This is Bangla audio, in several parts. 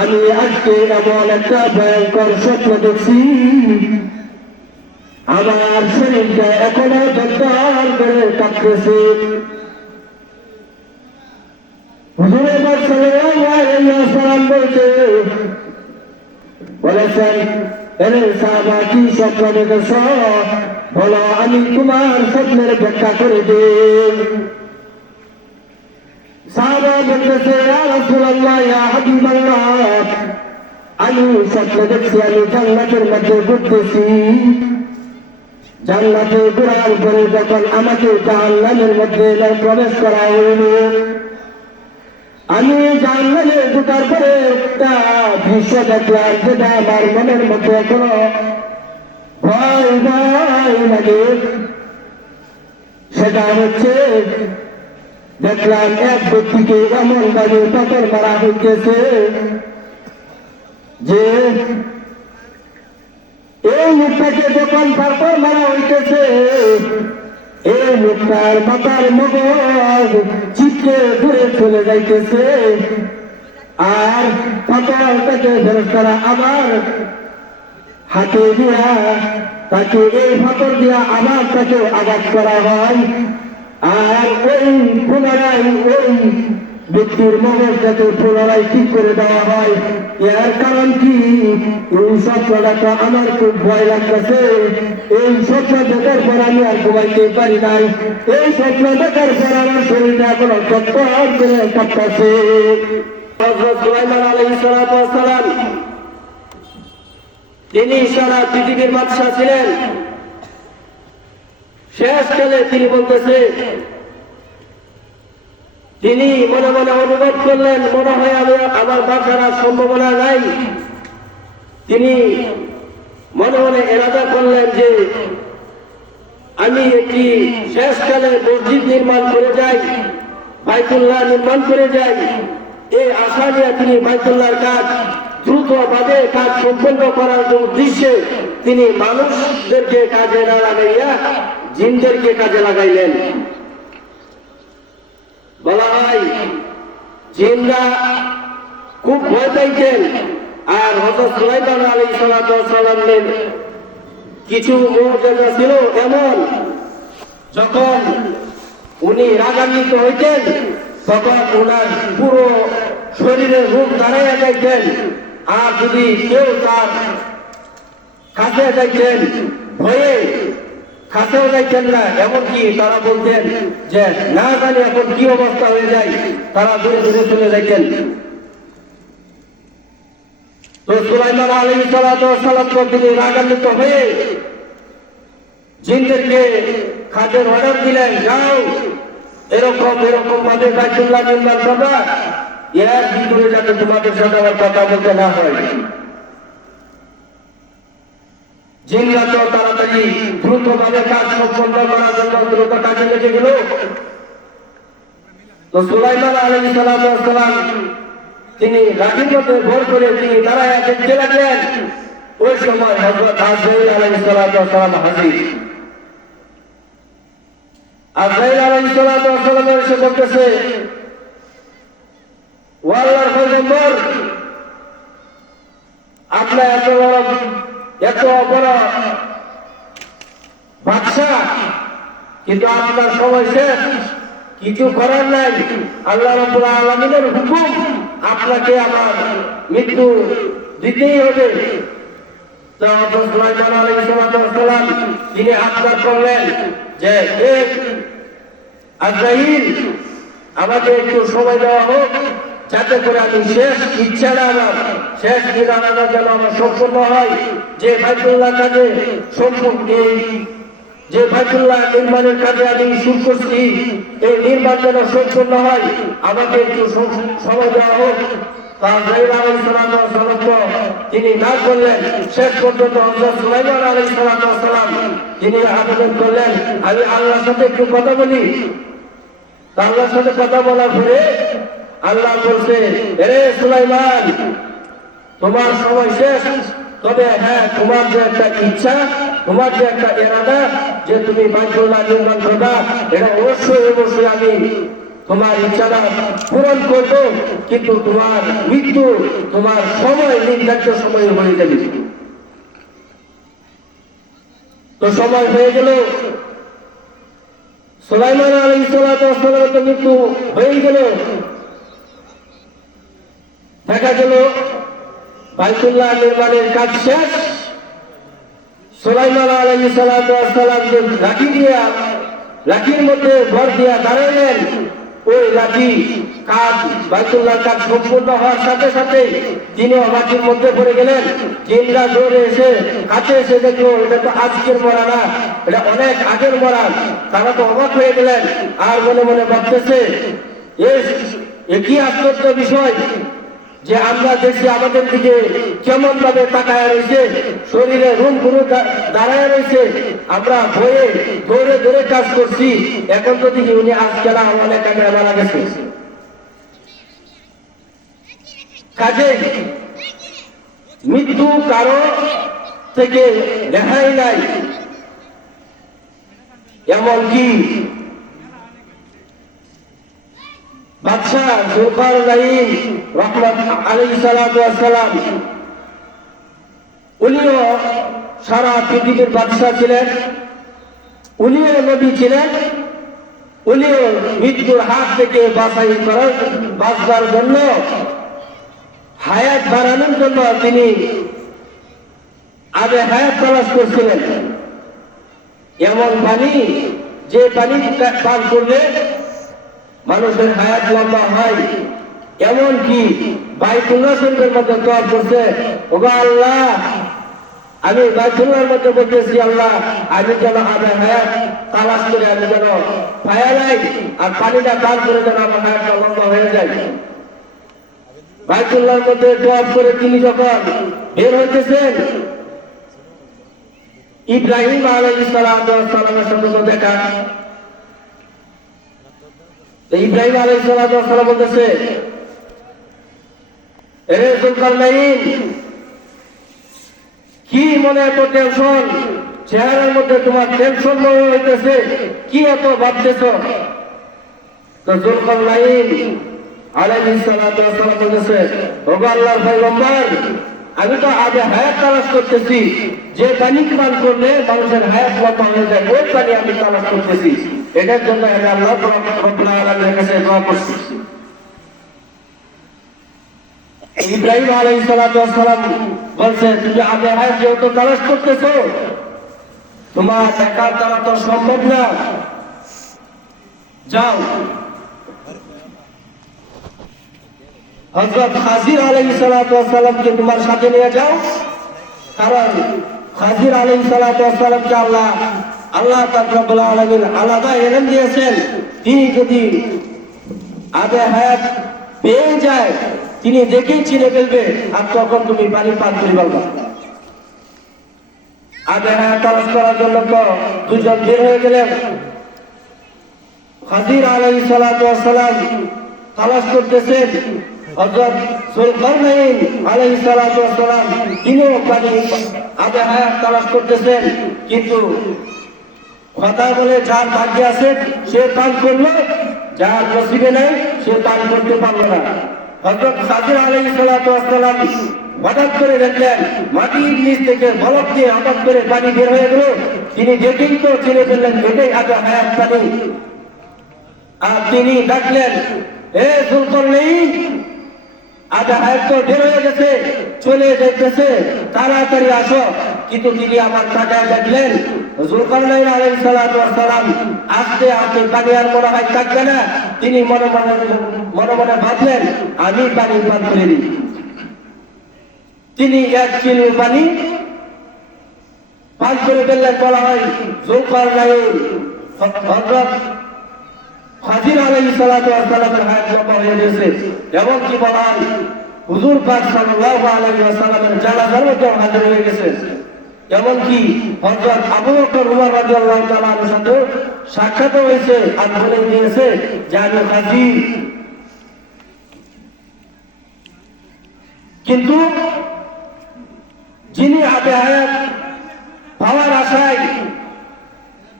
আমি আজকে এমন একটা ভয়ঙ্কর স্বপ্ন দেখছি, আমার শরীরটা এখনো দরদর করে কাঁপতেছে। হুজুর পাক সাল্লাল্লাহু আলাইহি ওয়াসাল্লাম বলেছেন, এরে সাহাবা কি স্বপ্ন দেখেছ? বলো, আমি তোমার স্বপ্নের ব্যাখ্যা করে দিই। সাহাবা বলতেছে, ইয়া রাসূলুল্লাহ, ইয়া হাবিবাল্লাহ, আমি স্বপ্ন দেখছি আমি জান্নাতের মধ্যে ঘুরতেছি। জান্নাতে ঘোরার পরে যখন আমাকে জাহান্নামের মধ্যে প্রবেশ করা হইল, আমি জাহান্নামে ঢোকার পরে একটা দৃশ্য দেখলাম, যেটা আমার মনের মধ্যে এখনো ভয় ভয় লাগে। সেটা হচ্ছে, দেখলাম এক ব্যক্তিকে এমন ভাবে পাথর মারা হইতেছে যে এই মুখটাকে যখন পাথর মারা হইতেছে, এই মুখটার মাথার মগজ চিপকে দূরে চলে যাইতেছে, আর পাথরটাকে ফেরেশতারা আবার হাতে দিয়া তাকে এই পাথর দিয়া আবার তাকে আঘাত করা হয়। আর ওই পুনরায় ওই ব্যক্তির মগজটাকে পুনরায় ঠিক করে দেওয়া হয়। এর কারণ কি? এই স্বপ্নটা আমার খুব ভয় লাগতেছে। এই স্বপ্ন দেখার পর আমি আর ঘুমাইতে পারি নাই। এই স্বপ্ন দেখার পর আমার শরীরটা এখনো চটপট করে কাঁপতেছে। হযরত সুলাইমান আলাইহিস সালাম তিনি সারা পৃথিবীর বাদশা ছিলেন। শেষকালে তিনি বলতেছে, তিনি মনে মনে অনুভব করলেন, মনে হয় আমার বাঁচার সম্ভাবনা নাই। তিনি মনে মনে এরাদা করলেন যে আমি একটি শেষকালে মসজিদ নির্মাণ করে যাই, বাইতুল্লাহ নির্মাণ করে যাই। এই আশা নিয়ে তিনি বাইতুল্লাহর কাজ দ্রুতভাবে কাজ সম্পন্ন করার উদ্দেশ্যে তিনি মানুষদেরকে কাজে না লাগাইয়া জিনদেরকে কাজে লাগাইলেন। বলা হয় জিনরা খুব ভয় পাইতেন। আর হযরত সুলাইমান আলাইহিস সালামের কিছু মুজিজা ছিল এমন, যখন উনি রাগান্বিত হইতেন তখন ওনার পুরো শরীরের রূপ দাঁড়াইয়া যাইতেন। আর যদি কেউ তার কাছে যাইতেন, ভয়ে কাছেও যাইতেন না। এমনকি তারা বলতেন যে না জানি এখন কি অবস্থা হয়ে যায়, তারা দূরে দূরে চলে যাইতেন। তো সুলাইমান আলাইহিস সালাম তিনি রাগান্বিত হয়ে জিনদেরকে কাজের অর্ডার দিলেন, যাও এরকম এরকম ভাবে বাইতুল্লাহ নির্মাণ করবা, এর ভিতরে যাতে তোমাদের সাথে আমার কথা বলতে না হয়। জিনরা তো তাড়াতাড়ি দ্রুতভাবে কাজ সম্পন্ন করার জন্য দ্রুত কাজে লেগে গেল। তো সুলাইমান আলাইহিস সালাম তিনি রাগের মধ্যে ভর করে তিনি দাঁড়ায় দেখতে লাগলেন। ওই সময় হযরত আজরাইল আলাইহিস সালাম হাজির। আজরাইল আলাইহিস সালাম এসে বলতেছে, ও আল্লাহর পয়গম্বর, আপনার এত বড় বাদশা, কিন্তু আপনার সময় শেষ, কিছু করার নাই। আল্লাহ রাব্বুল আলামিনের হুকুম, আপনাকে আমার মৃত্যু দিতেই হবে। সুলাইমান আলাইহিস সালাম তিনি আবদার করলেন যে আজরাইল, আমাকে একটু সময় দেওয়া হোক, যাতে করে আমি শেষ ইচ্ছাটা আমার শেষ ইরাদাটা যেন আমার সম্পূর্ণ হয়। যে বাইতুল্লাহ কাজে সম্পূর্ণ, যে বাইতুল্লাহ নির্মাণের কাজে আমি শুরু করছি, এই নির্মাণ যেন সম্পূর্ণ হয়, আমাকে একটু সময় দেওয়া হোক। আজরাইল আলাইহিস সালাম তিনি না করলেন। শেষ পর্যন্ত হযরত সুলাইমান আলাইহিস সালাম তিনি আবেদন করলেন, আমি আল্লাহর সাথে একটু কথা বলি। আল্লাহর সাথে কথা বলার পরে আল্লাহ বলছে, হে সুলাইমান, তোমার সময় শেষ, তবে হ্যাঁ, তোমার যে একটা ইচ্ছা, তোমার যে একটা ইরাদা যে তুমি বাইতুল্লাহ নির্মাণ করবা, এটা অবশ্যই অবশ্যই আমি তোমার ইচ্ছাটা পূরণ করবো, কিন্তু তোমার মৃত্যু তোমার সময় নির্ধারিত সময় হয়ে যাবে। তো সময় হয়ে গেল, সুলাইমান আলাইহিস সালামের তো মৃত্যু হয়ে গেল। দেখা গেল বাইতুল্লাহ নির্মাণের কাজ শেষ। সুলাইমান আলাইহিস সালাম যে লাঠি দিয়া, লাঠির মধ্যে ভর দিয়া দাঁড়াইলেন, ওই লাঠি কাজ, বাইতুল্লাহ কাজ সম্পূর্ণ হওয়ার সাথে সাথে তিনিও লাঠির মধ্যে পড়ে গেলেন। জিনরা দৌড়ে এসে কাছে এসে দেখলো এটা তো আজকের মরা না, এটা অনেক আগের মরা। তারা তো অবাক হয়ে গেলেন, আর মনে মনে ভাবতেছে এ কি আশ্চর্য বিষয় যে আমরা দেখছি আমাদের দিকে কেমন ভাবে তাকায় রয়েছে, শরীরে রুম গুরু দাঁড়ায় রয়েছে, আমরা ভয়ে দৌড়ে দৌড়ে কাজ করছি, এখন তো দেখি উনি আজকে না অনেক আগে মারা গেছে। কাজে মৃত্যু কারো থেকে রেহাই নাই। এমনকি বাদশাহ যুলকারনাইন রহমত আলাইহিস সালাম, উনিও সারা পৃথিবীর বাদশাহ ছিলেন, উনিও নবী ছিলেন, উনিও মৃত্যুর হাত থেকে বাঁচবার জন্য, হায়াত বাড়ানোর জন্য তিনি আগে হায়াত তালাশ করছিলেন। এমন পানি, যে পানি পান করলে মানুষের হায়াত লম্বা হয়। এমনকি বাইতুল্লাহ শরীফের মধ্যে দোয়া করছে, ওগো আল্লাহ, আমি বাইতুল্লাহর মধ্যে বলতেছি, আল্লাহ আমি যেন আবে হায়াত তালাশ করে আমি যেন পায়া যাই, আর পানিটা পান করে যেন আমার হায়াতটা লম্বা হয়ে যায়। বাইতুল্লাহর মধ্যে দোয়া করে তিনি যখন বের হইতেছেন, ইব্রাহিম আলাইহিস সালামের সাথে তো দেখা। ইব্রাহিম আলাইহিস সালাম বলতেছে, হে যুলকারনাইন, কি মনে এত টেনশন, চেহারার মধ্যে তোমার টেনশন মনে হইতেছে, কি এত ভাবতেছ? তো যুলকারনাইন আলাইহিস সালাম বলতেছে, ওগো আল্লাহর পয়গম্বর, আমি তো আগে হায়াত তালাশ করতেছি, যে পানি পান করলে মানুষের হায়াত লম্বা হয়ে যায়, ওই পানি আমি তালাশ করতেছি। এটার জন্য আমি আল্লাহ রাব্বুল আলামিনের কাছে দোয়া করছি। ইব্রাহিম আলাইহিস সালাম বলছে, তুমি আগে হায়াত যেহেতু তালাশ করতেছো, তোমার একার দ্বারা তো সম্ভব না, যাও হযরত খাজির আলাইহিস সালামকে তোমার সাথে নিয়ে যাও। কারণ খাজির আলাইহিস সালামকে আল্লাহ রাব্বুল আলামিন আলাদা ইলম দিয়েছেন, তিনি যদি আগে হায়াত পেয়ে যায় তিনি দেখেই চিনে ফেলবে, আর তখন তুমি পানি পান করে পারবা। আগে হায়াত তালাশ করার জন্য তো দুজন বের হয়ে গেলেন। খাজির আলাইহিস সালাম তালাশ করতেছেন, হযরত যুলকারনাইন আলাইহিস সালাম তিনিও পানি আগে হায়াত তালাশ করতেছেন, কিন্তু কথা বলে যার ভাগ্যে আছে সে পান করলো, যার নসিবে নাই সে পান করতে পারলো না। হযরত খাজির আলাইহিস সালাম হঠাৎ করে দেখলেন মাটির নিচ থেকে বরফ দিয়ে হঠাৎ করে পানি বের হয়ে গেল। তিনি দেখেই তো চিনে ফেললেন এটাই আগে হায়াত পানি। আর তিনি ডাকলেন, হে যুলকারনাইন, আগে হায়াত তো বের হয়ে গেছে, চলে যাইতেছে, তাড়াতাড়ি আসো। কিন্তু তিনি আমার তাকায় দেখলেন যুলকারনাইন আলাইহিস সালাম আস্তে আস্তে পানি আর মনে হয় থাকবে না। তিনি মনে মনে ভাবলেন, আমি পানি পান করে দিই। তিনি এক চিলু পানি পান করে ফেললেন। বলা হয় যুলকারনাইন হযরত খাজির আলাইহিস সালামের হায়াত লম্বা হয়ে গেছে। এমনকি বলা হয় হুজুর পাক সাল্লাল্লাহু আলাইহি ওয়াসাল্লামের জানাজার মধ্যে হাজির হয়ে গেছে। এমনকি হযরত আবু বকর উমর রাদিয়াল্লাহু তাআলা এর সাথে সাক্ষাৎ হয়েছে, আর বলে দিয়েছে যে আমি হাজির। কিন্তু যিনি আগে হায়াত পাওয়ার আশায়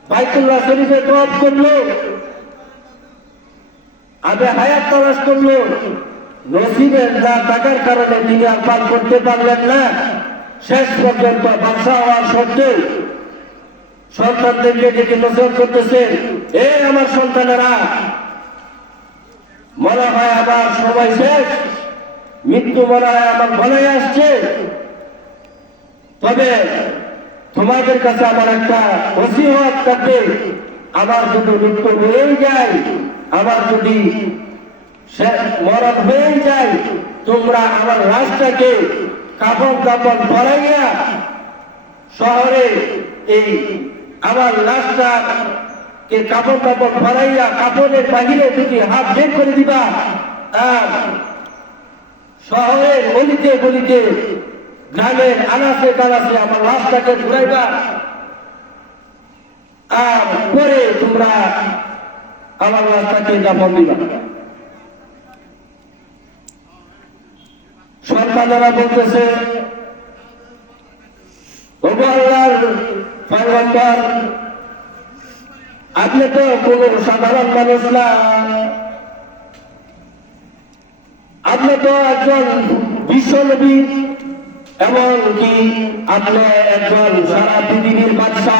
বাইতুল্লাহ শরীফে তওয়াফ করলো, আগে হায়াত তালাশ করলো, নসিবের না টাকার কারণে তিনি আর পান করতে পারলেন না। শেষ পর্যন্ত বাদশা হওয়ার সত্ত্বেও সন্তানদেরকে ডেকে নজর করতেছেন, এ আমার সন্তানেরা, মনে হয় আমার সময় শেষ, মৃত্যু মনে হয় আমার ভালোই আসছে, তবে তোমাদের কাছে আমার একটা ওসিয়ত থাকবে, আমার যদি মৃত্যু হয়ে যায়, আমার যদি মরণ হয়ে যায়, তোমরা আমার লাশটাকে কাপড় কাপড় পরাইয়া শহরে এই আমার লাশটাকে কাপড় কাপড় পরাইয়া কাপড়ের বাহিরে দুটি হাত বের করে দিবা, আর শহরের গলিতে গলিতে গ্রামের আনাচে কানাচে আমার লাশটাকে ঘুরাইবা, আর পরে তোমরা আমার লাশটাকে দাফন দিবা। সন্তানেরা বলতেছে, ওগো আল্লাহর পয়গম্বর, আপনি তো কোন সাধারণ মানুষ না, আপনি তো একজন বিশ্বনবী, এমনকি আপনি একজন সারা পৃথিবীর বাদশা,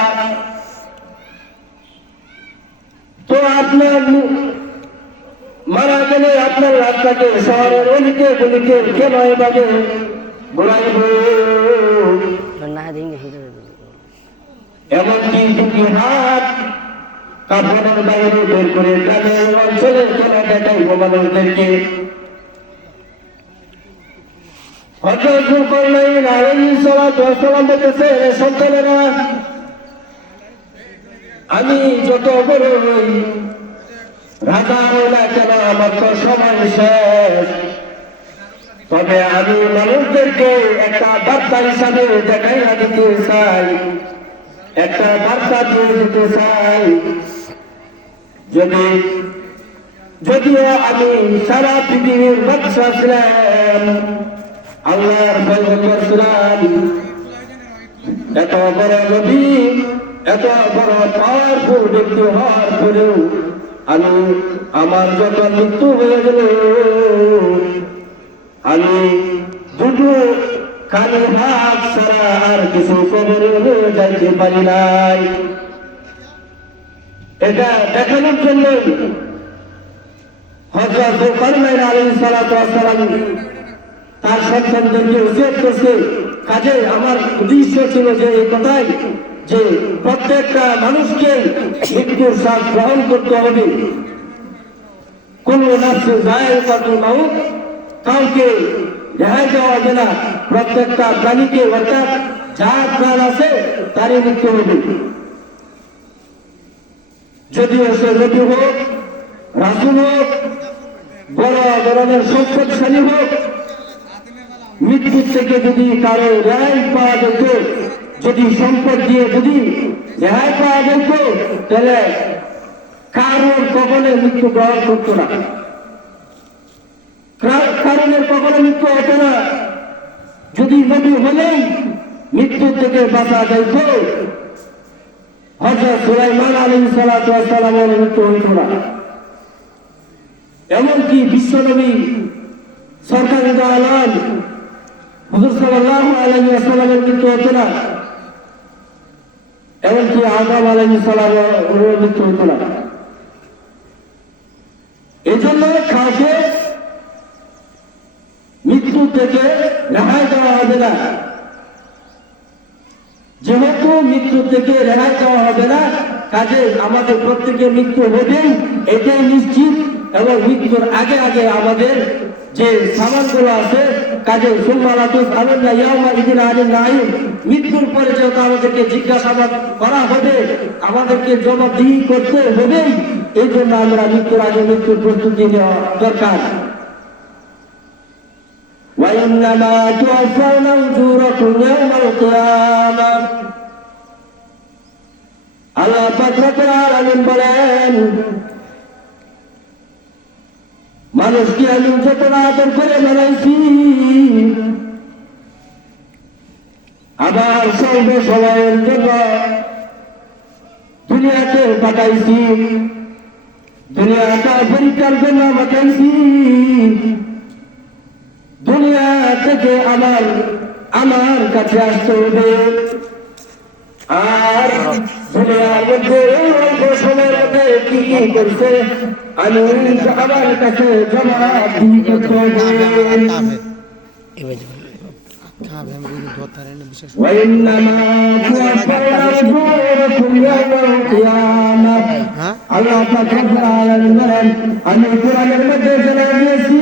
তো আপনার মারা গেলে আপনার রাস্তাকে শহরের অলিতে গলিতে কেন এভাবে ঘোরাইব? এমনকি দুটি হাত কাপড়ের বাইরে বের করে গ্রামের অঞ্চলে কেন দেখাইব মানুষদেরকে? হযরত যুলকারনাইন আলাইহিস সালাতু ওয়াস সালাম বলেছে, সন্তানেরা, আমি যত বড় হই, রাজা হই না কেন, আমার তো সময় শেষ, তবে আমি মানুষদেরকে একটা বার্তা হিসাবে দেখাইয়া দিতে চাই, একটা বার্তা দিয়ে দিতে চাই। যদিও আমি সারা পৃথিবীর বাদশা ছিলাম, আল্লাহর পয়গম্বর ছিলাম, এত বড় নবী, এত বড় পাওয়ারফুল ব্যক্তি হওয়ার পরেও আমি আমার যত মৃত্যু হয়ে গেল, আমি দুটো খালি হাত ছাড়া আর কিছু কবরে যাইতে পারি নাই। এটা দেখানোর জন্য হযরত যুলকারনাইন আলাইহিস সালাতু ওয়াস সালাম তার সন্তানদেরকে উচিত করছে। কাজে আমার উদ্দেশ্য ছিল যে এই কথাই, যে প্রত্যেকটা মানুষকে মৃত্যুর স্বাদ গ্রহণ করতে হবে। কোন নাফসে যায়কাতুল মাউত, কাউকে রেহাই দেওয়া হবে না, প্রত্যেকটা প্রাণীকে, অর্থাৎ যার প্রাণ আছে তারই মৃত্যু হবে। যদিও সে নবী হোক, রাসূল হোক, বড় ধরনের সম্পদশালী হোক, মৃত্যুর থেকে যদি কারো রেহাই পাওয়া যেত, যদি সম্পদ দিয়ে যদি রেহাই পাওয়া যেত, তাহলে কারোর কখনো মৃত্যু গ্রহণ করতো না, কারণের কখনো মৃত্যু হতো না। যদি নবী হলেই মৃত্যুর থেকে বাঁচা যাইত, হযরত সুলাইমান আলাইহিস সালাতু ওয়াস সালামের মৃত্যু হইত না। এমনকি বিশ্বনবী সরকারে দো আলম হুজুর সাল্লাল্লাহু আলাইহি ওয়াসাল্লামের মৃত্যু হতো না, এমনকি আদম আলাইহিস সালামের মৃত্যু হতো না। এই জন্য কাউকে মৃত্যু থেকে রেহাই দেওয়া হবে না। যেহেতু মৃত্যু থেকে রেহাই দেওয়া হবে না, কাজে আমাদের প্রত্যেকের মৃত্যু হবেই, এটাই নিশ্চিত। এবং মৃত্যুর আগে আগে আমাদের যে সামানগুলো আছে, কাজে মৃত্যুর পরে যেহেতু আমাদেরকে জিজ্ঞাসাবাদ করা হবে, আমাদেরকে জবাবদিহি করতে হবেই, এই জন্য আমরা মৃত্যুর আগে মৃত্যুর প্রস্তুতি নেওয়া দরকার। وَإِنَّمَا تُوَفَّوْنَ أُجُورَكُمْ يَوْمَ الْقِيَامَةِ আল্লাহ পাক রব্বুল আলামিন বলেন, মানুষকে আমি যতটা আদর করে বানাইছি, আবার সর্ব সময়ের জন্য দুনিয়াতে পাঠাইছি, দুনিয়াটা পরীক্ষার জন্য বাঁচাইছি, দুনিয়া থেকে আমার কাছে আসতে হবে। আর দুনিয়ার মধ্যে সময়ের মধ্যে কি কি করছে আমি আমার কাছে জবাবদিহি করতে হবে। وإنما توفون أجوركم يوم القيامة আল্লাহ পাক রব্বুল আলামিন বলেন, আমি কোরআনের মধ্যে জানিয়েছি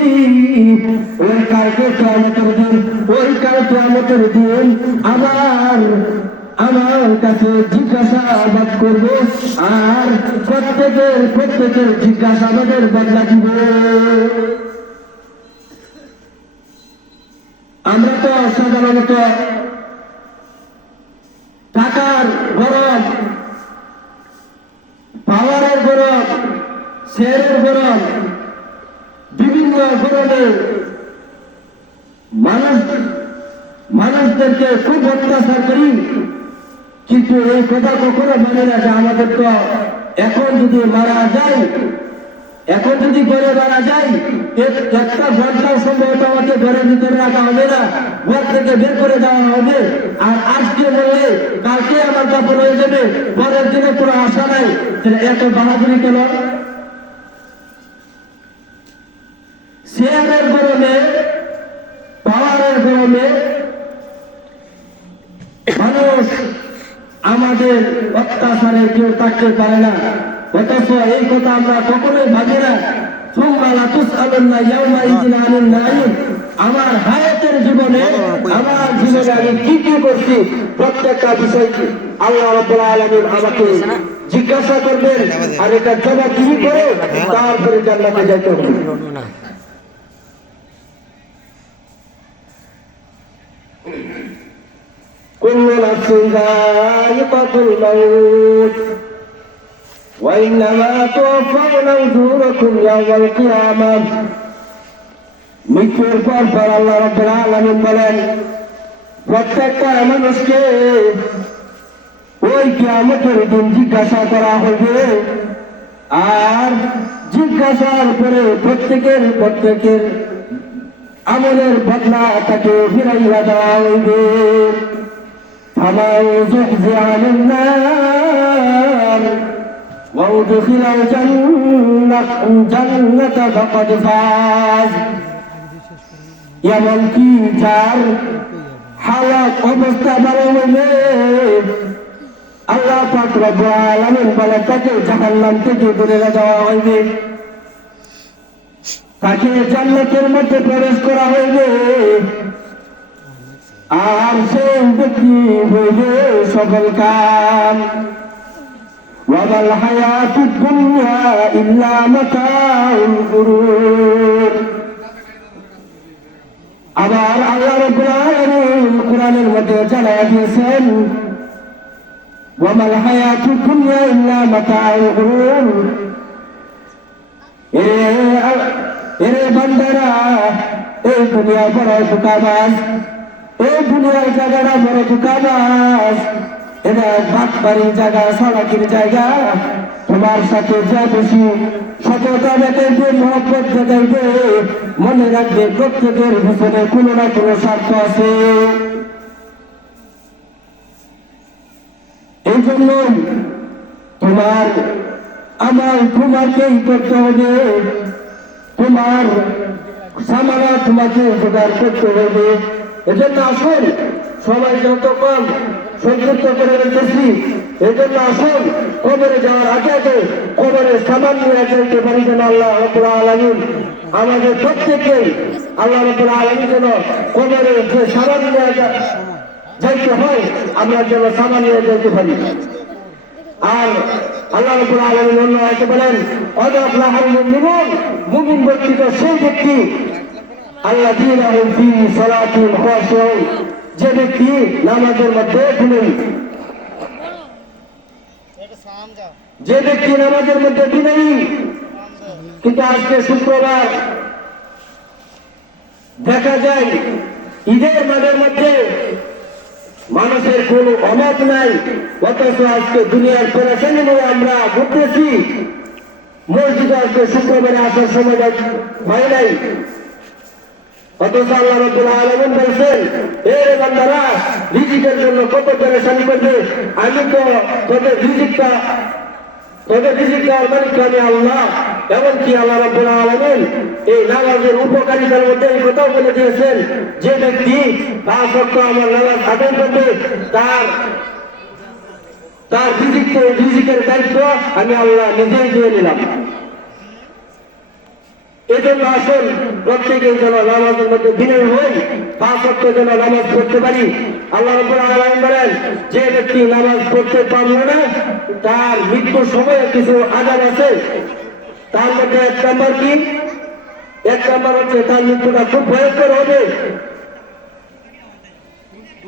ওই কালকে কিয়ামতের দিন, ওই কাল কিয়ামতের দিন আমার কাছে জিজ্ঞাসাবাদ করবো, আর প্রত্যেকের জিজ্ঞাসাবাদের বদলা দিব। আমরা তো সাধারণত টাকার গরম, পাওয়ারের গরম, শেয়ারের গরম, বিভিন্ন ধরনের মানুষদেরকে খুব অত্যাচার করি, কিন্তু এই কথা কখনো মনে রাখে আমাদের তো এখন যদি মারা যায়, এখন যদি ঘরে মারা যায়, একটা ঘন্টাও সম্ভবত আমাকে ঘরের ভিতরে রাখা হবে না, ঘর থেকে বের করে দেওয়া হবে। আর আজকে বললে কালকে আমার কাপড় হয়ে যাবে, পরের দিনে কোনো আশা নাই। এত বাহাদুরি কেন? শেয়ারের গরমে, পাওয়ারের গরমে মানুষ আমাদের অত্যাচারে কেউ থাকতে পারে না, অথচ এই কথা আমরা কখনোই ভাবি না। আমার হায়াতের জীবনে আমি কি কি করছি প্রত্যেকটা বিষয় আল্লাহ রাব্বুল আলামিন আমাকে জিজ্ঞাসা করবেন, আর এটা জবাবদিহি করে তারপরে জান্নাতে যেতে হবে। কুল্লু নাফসিন যায়িকাতুল মাউত وإنما توفون أجوركم يوم القيامة। মৃত্যুর পর আল্লাহ রাব্বুল আলামিন বলেন, প্রত্যেকটা মানুষকে ওই কিয়ামতের দিন জিজ্ঞাসা করা হবে, আর জিজ্ঞাসার পরে প্রত্যেকের আমলের বদলা তাকে ফিরাইয়া দেওয়া হইবে। ফামান যুহজিহা আনিন নার وأدخل الجنة فقد فاز। এমনকি যার হালাত অবস্থা ভালো হইলে আল্লাহ পাক রব্বুল আলামিন বলে তাকে জাহান্নাম থেকে দূরে দেওয়া হইবে, তাকে জান্নাতের মধ্যে প্রবেশ করা হইবে, আর সেই ব্যক্তি হইবে সফল কাম। وما الحياة الدنيا إلا متاع الغرور। আবার আল্লাহ রাব্বুল আলামিন কোরআনের মধ্যে জানায়া দিয়েছেন, وما الحياة الدنيا إلا متاع الغرور। এরে বান্দারা, এই দুনিয়া বড় ধোঁকাবাজ, এই দুনিয়ার জায়গাটা বড় ধোঁকাবাজ, এটা বাটপাড়ির জায়গা, সালাকির জায়গা। তোমার সাথে যা বেশি সততা দেখাইবে, মহব্বত দেখাইবে, মনে রাখবে প্রত্যেকের ভিতরে কোনো না কোনো স্বার্থ আছে। এই জন্যই তোমাকেই করতে হবে, তোমার সামানা তোমাকে জোগাড় করতে হবে। এজন্য আসুন সবাই যত কম সংযুক্ত করে রেখেছি, এজন্য আসুন কবরে যাওয়ার আগে কবরে সামান নিয়ে যাইতে পারি যেন আল্লাহ রাব্বুল আলামিন আমাদের প্রত্যেককে, আল্লাহ রাব্বুল আলামিন যেন কবরে যে সামান নিয়ে যাইতে হয় আমরা যেন সামান নিয়ে যাইতে পারি। আর আল্লাহ রাব্বুল আলামিন অন্য আয়াতে বলেন, কদ আফলাহাল মুমিনুন, মুমিন ব্যক্তি তো সেই ব্যক্তি আল্লাযীনা হুম ফী সালাতিহিম খাশিউন, যে ব্যক্তি নামাজের মধ্যে বিনয়ী, যে ব্যক্তি নামাজের মধ্যে বিনয়ী। কিন্তু আজকে শুক্রবার দেখা যায় ঈদের মাঠের মধ্যে মানুষের কোনো অভাব নাই, অথচ আজকে দুনিয়ার পেরেশানি নিয়ে আমরা ঘুরতেছি। মসজিদে আজকে শুক্রবারে আসার সময় হয় নাই, অথচ আল্লাহ রাব্বুল আলামিন বলছেন, হে বান্দারা, রিজিকের জন্য কত পেরেশানি করবে, আমি তো তোদের রিজিক দেওয়ার মালিক আমি আল্লাহ। এমনকি আল্লাহ রাব্বুল আলামিন এই নামাজের উপকারিতার মধ্যে এই কথাও বলে দিয়েছেন, যে ব্যক্তি 5 ওয়াক্ত আমার নামাজ আদায় করবে তার রিজিকের দায়িত্ব আমি আল্লাহ নিজেই দিয়ে নিলাম। এজন্য আসুন প্রত্যেকেই যেন নামাজের মধ্যে বিনয় হই, 5 ওয়াক্ত যেন নামাজ পড়তে পারি। আল্লাহ রাব্বুল আলামিন বলেন, যে ব্যক্তি নামাজ পড়তে পারল না তার মৃত্যুর সময়ে কিছু আযাব আছে। তার মধ্যে এক নম্বর হচ্ছে তার মৃত্যুটা খুব ভয়ঙ্কর হবে।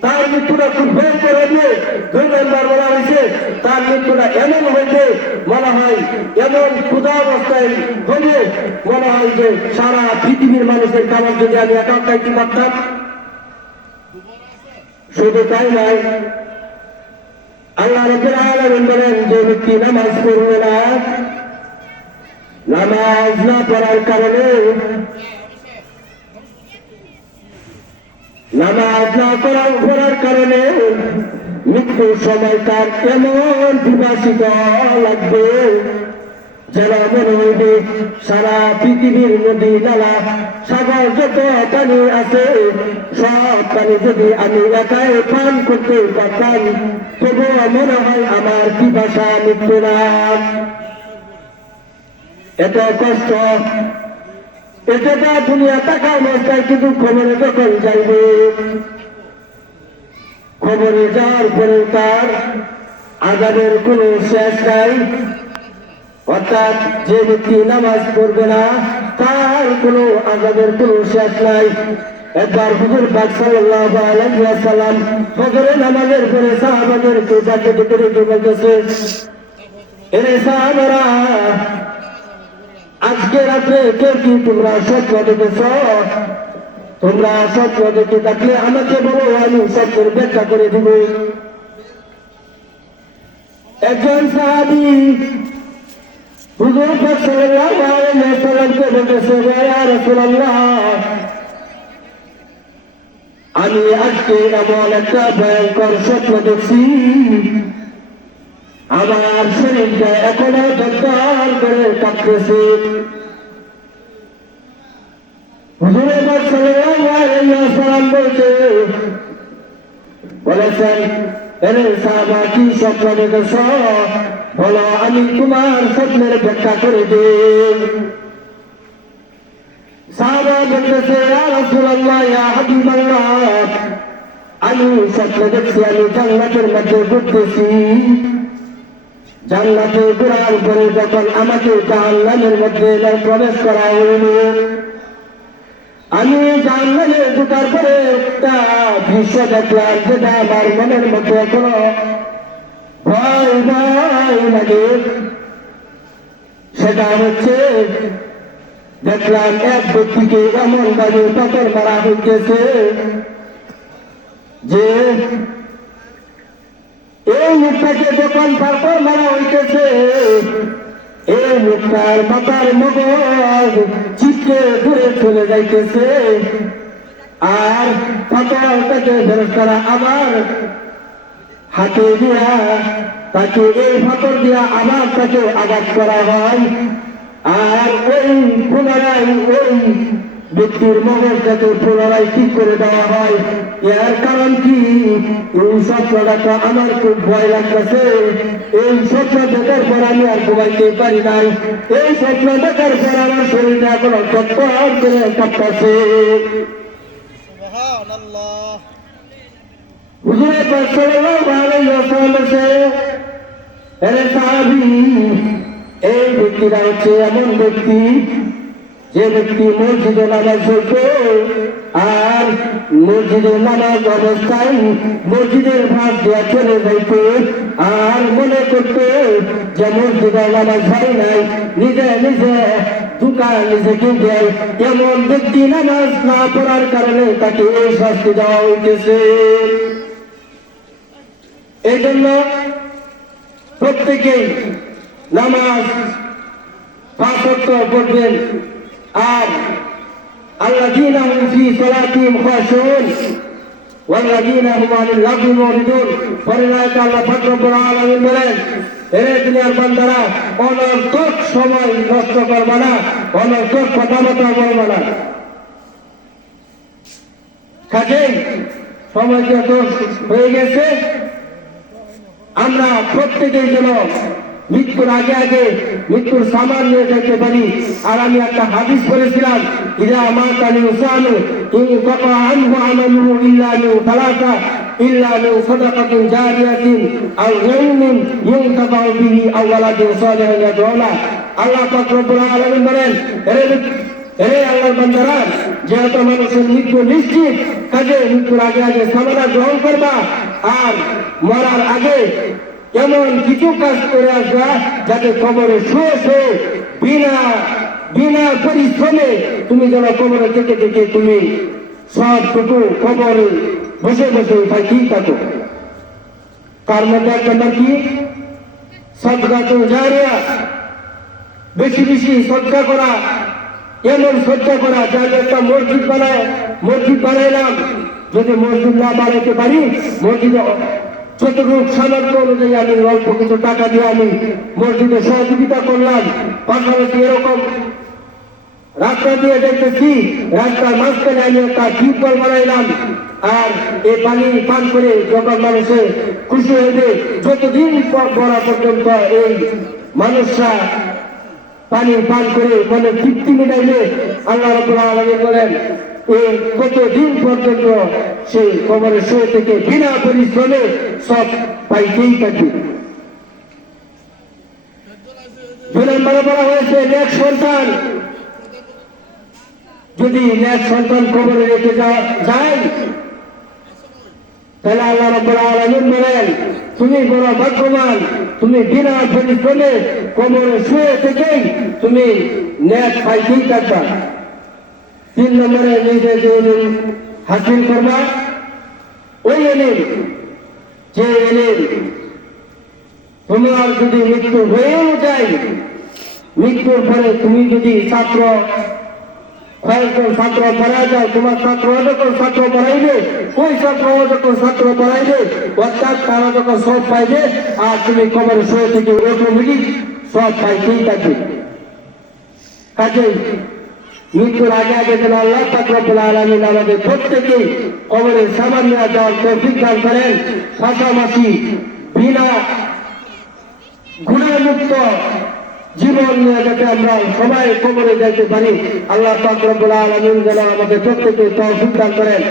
তার মৃত্যুটা খুব ভয়ঙ্কর হবে। 2 নম্বর বলা হয়েছে তার মৃত্যুটা এমন হয়েছে, মনে হয় এমন ক্ষুধা অবস্থায় হলে মনে হয় যে সারা পৃথিবীর মানুষের খাবার যদি আমি একা খাইতে পারতাম। শুধু তাই নয়, আল্লাহ রাব্বুল আলামিন বলেন, যে ব্যক্তি নামাজ পড়বে না, নামাজ না পড়ার কারণে মৃত্যুর সময় তার এমন বিভাসিত লাগবে যেন মনে হইবে সারা পৃথিবীর নদী নালা সাগর যত পানি আছে সব পানি যদি আমি একাই পান করতে পারতাম, তবুও মনে হয় আমার পিপাসা মিটবে না। এত কষ্ট, এতটা দুনিয়া টাকা অবস্থায় কিন্তু খবরে যখন যাইবে, খবরে যাওয়ার পরে তার আযাবের কোন শেষ নাই। অর্থাৎ যে ব্যক্তি নামাজ পড়বে না তার কোন আযাবের কোন শেষ নাই। একবার হুজুর পাক সাল্লাল্লাহু আলাইহি ওয়াসাল্লাম ফজরের নামাজের পরে সাহাবাদেরকে ডাকে ডেকে বলতেছে, এরে সাহাবারা, আজকে রাত্রে কে কি তোমরা স্বপ্ন দেখেছ? তোমরা স্বপ্ন দেখে থাকলে আমাকে বলো, আমি স্বপ্নের ব্যাখ্যা করে দিব। একজন সাহাবী হুজুর পাক সাল্লাল্লাহু আলাইহি ওয়াসাল্লামকে বলতেছে, ইয়া রাসূলুল্লাহ, আমি আজকে এমন একটা ভয়ঙ্কর স্বপ্ন দেখছি, আমার শরীরটা এখনো দরদর করে কাঁপতেছে। হুজুর পাক সাল্লাল্লাহু আলাইহি ওয়াসাল্লাম বলেছেন, এরে সাহাবা, কি স্বপ্ন দেখেছ? বলো, আমি তোমার স্বপ্নের ব্যাখ্যা করে দেই। সাহাবা বলতেছে, ইয়া রাসূলুল্লাহ, ইয়া হাবিবাল্লাহ, আমি স্বপ্ন দেখছি আমি জান্নাতের মধ্যে ঘুরতেছি। জান্নাতে ঘোরার পরে যখন আমাকে জাহান্নামের মধ্যে প্রবেশ করা হইল, আমি জাহান্নামে ঢোকার পরে একটা দৃশ্য দেখলাম, যেটা আমার মনের মধ্যে এখনো ভয় ভয় লাগে। সেটা হচ্ছে, দেখলাম এক ব্যক্তিকে এমন ভাবে পাথর মারা হইতেছে যে এই মুখটাকে যখন পাথর মারা হইতেছে, এই মুখটার মাথার মগজ চিটকে দূরে চলে যাইতেছে, আর পাথরটাকে ফেরেশতারা আমার হাতে দিয়া তাকে এই পাথর দিয়া আবার তাকে আঘাত করা হয়, আর ওই পুনরায় ওই ব্যক্তির মগজটাকে পুনরায় ঠিক করে দেওয়া হয়। এর কারণ কি? এই স্বপ্নটা তো আমার খুব ভয় লাগতেছে। এই স্বপ্ন দেখার পর আমি আর ঘুমাইতে পারি নাই। এই স্বপ্ন দেখার পর আমার শরীরটা এখনো চটপট করে কাঁপতেছে। হুজুর পাক সাল্লাল্লাহু আলাইহি ওয়াসাল্লাম বলেছে, আরে সাহাবী, এই ব্যক্তিরা হচ্ছে এমন ব্যক্তি যে ব্যক্তি মসজিদে নামাজ পড়তো, আর মসজিদে নামাজ অবস্থায় মসজিদের ভাগ দিয়া চলে যাইত, আর মনে করতো যে মসজিদে নামাজ হয় নাই, নিজে নিজে দোকান নিজেকে দেয়। এমন ব্যক্তি নামাজ না পড়ার কারণে তাকে এই শাস্তি দেওয়া হইতেছে। এই জন্য প্রত্যেকেই নামাজ 5 ওয়াক্ত পড়বেন। আর আল্লাযীনা হুম ফী সালাতিহিম খাশিউন ওয়াল্লাযীনা হুম আনিল লাগwi মুরিদুন। পরিণামে আল্লাহ পাক রব্বুল আলামিন বলেন, হে দুনিয়ার বান্দারা, অনর্থক সময় নষ্ট করবে না, অনর্থক কথাবার্তা বলবে না। কাজেই সময় যত হয়ে গেছে, আমরা প্রত্যেকেই যেন মৃত্যুর আগে আগে মৃত্যুর সামান নিয়ে যেতে পারি। আর আমি একটা হাদিস পড়েছিলাম, ইযা মাতাল ইনসানু ইনকাতা আনহু আমালুহু ইল্লা মিন সালাসা ইল্লা মিন সাদাকাতিন জারিয়াতিন আও ইলমিন ইউনতাফাউ বিহি আও ওয়ালাদিন সালিহিন ইয়াদউ লাহু। আল্লাহ পাক রব্বুল আলামিন বলেন, হে আল্লাহর বান্দারা, যেহেতু মানুষের মৃত্যু নিশ্চিত, কাজে মৃত্যুর আগে আগে সামানা গ্রহণ করবা। আর মরার আগে এমন কিছু কাজ করে আসবা যাতে কবরে শুয়ে শুয়ে বিনা পরিশ্রমে তুমি যেন কবরে থেকে থেকে তুমি সবটুকু কবরে বসে বসে ঠিক থাকো। তার মধ্যে এক নম্বর কি? সদকাতুল জারিয়া। বেশি বেশি সদকা করা, এমন সদকা করা যার একটা মসজিদ বানাইলাম। যদি মসজিদ না বানাইতে পারি, মসজিদে যতটুকু সামর্থ্য অনুযায়ী আমি অল্প কিছু টাকা দিয়ে আমি মসজিদে সহযোগিতা করলাম। পাশাপাশি এরকম রাস্তা দিয়ে দেখতেছি, রাস্তার মাঝখানে আমি একটা টিউবওয়েল বানাইলাম। আর এই পানি পান করে যখন মানুষে খুশি হইবে, যতদিন পড়া পর্যন্ত এই মানুষরা পানি পান করে মানে তৃপ্তি মেটাইলে, আল্লাহ রাব্বুল আলামিন বলেন, এই কতদিন পর্যন্ত সেই কবরে শুয়ে থেকে বিনা পরিশ্রমে সব পাইতেই থাকবে। 2 নম্বরে বলা হয়েছে নেক সন্তান। যদি নেক সন্তান কবরে রেখে যায়, তাহলে আল্লাহ রাব্বুল আলামিন বলেন, তুমি বড় ভাগ্যবান, তুমি বিনা পরিশ্রমে কবরে শুয়ে থেকেই তুমি নেক পাইতেই থাকবা। 3 নম্বরে নিজে যে ইলম হাসিল করবা, ওই ইলম যে ইলম তোমার যদি মৃত্যু হয়েও যায়, মৃত্যুর পরে তুমি যদি কয়েকজন ছাত্র পড়া যায়, তোমার ছাত্র যখন ছাত্র পড়াইবে, ওই ছাত্র যখন ছাত্র পড়াইবে, অর্থাৎ তারা যখন সব পাইবে, আর তুমি কবরে শুয়ে থেকে অটোমেটিক সব পাইতেই থাকবে। কাজেই মৃত্যুর আগে আগে যেন আল্লাহ পাক রব্বুল আলামিন আমাদের প্রত্যেকেই কবরের সামান নিয়ে যাওয়ার তৌফিক দান করেন। পাশাপাশি বিনা গুনাহমুক্ত জীবন নিয়ে যাতে আমরা সবাই কবরে যাইতে পারি, আল্লাহ পাক রব্বুল আলামিন যেন আমাদের প্রত্যেকে তৌফিক দান করেন।